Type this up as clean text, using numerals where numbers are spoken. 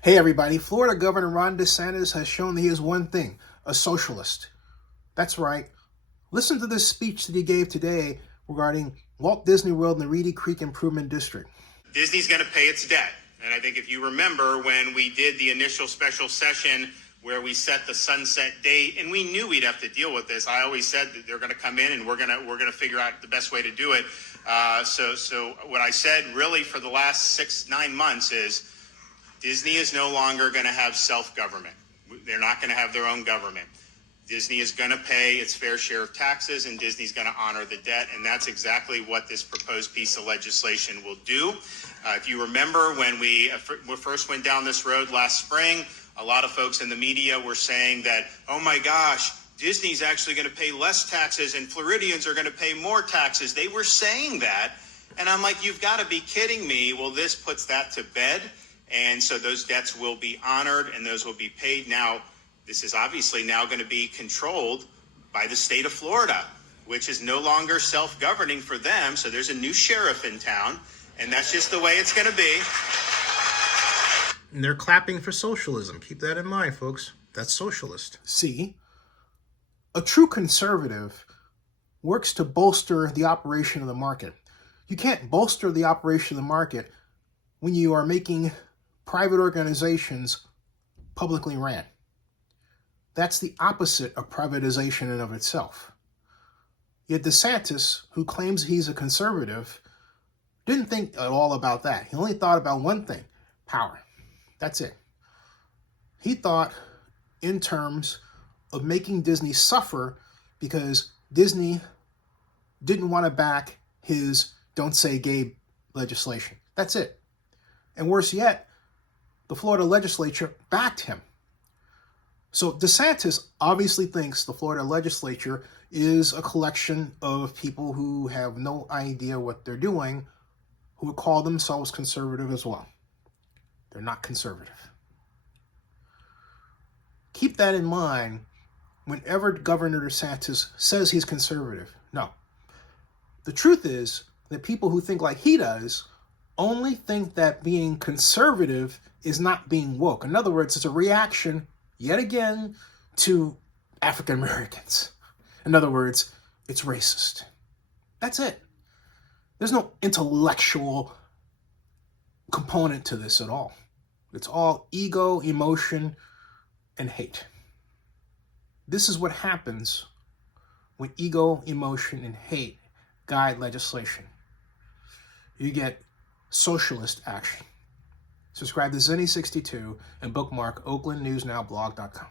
Hey everybody, Florida Governor Ron Desantis has shown that he is one thing, a socialist. That's right. Listen to this speech that he gave today regarding Walt Disney World and the Reedy Creek Improvement District. Disney's going to pay its debt. And I think if you remember when we did the initial special session where we set the sunset date, and we knew we'd have to deal with this. I always said that they're going to come in and we're going to figure out the best way to do it. So what I said really for the last 6-9 months is Disney is no longer going to have self-government. They're not going to have their own government. Disney is going to pay its fair share of taxes, and Disney's going to honor the debt, and that's exactly what this proposed piece of legislation will do. If you remember when we first went down this road last spring, a lot of folks in the media were saying that, oh my gosh, Disney's actually going to pay less taxes and Floridians are going to pay more taxes. They were saying that, and I'm like, you've got to be kidding me. Well, this puts that to bed, and so those debts will be honored and those will be paid. Now, this is obviously now going to be controlled by the state of Florida, which is no longer self-governing for them. So there's a new sheriff in town, and that's just the way it's going to be. And they're clapping for socialism. Keep that in mind, folks. That's socialist. See, a true conservative works to bolster the operation of the market. You can't bolster the operation of the market when you are making private organizations publicly ran. That's the opposite of privatization in and of itself. Yet Desantis, who claims he's a conservative, didn't think at all about that. He only thought about one thing, power. That's it. He thought in terms of making Disney suffer because Disney didn't want to back his Don't Say Gay legislation. That's it. And worse yet, the Florida legislature backed him. So DeSantis obviously thinks the Florida legislature is a collection of people who have no idea what they're doing, who would call themselves conservative as well. They're not conservative. Keep that in mind whenever Governor DeSantis says he's conservative. No. The truth is that people who think like he does only think that being conservative is not being woke. In other words, it's a reaction, yet again, to African Americans. In other words, it's racist. That's it. There's no intellectual component to this at all. It's all ego, emotion, and hate. This is what happens when ego, emotion, and hate guide legislation. You get socialist action. Subscribe to Zenny62 and bookmark OaklandNewsNowBlog.com.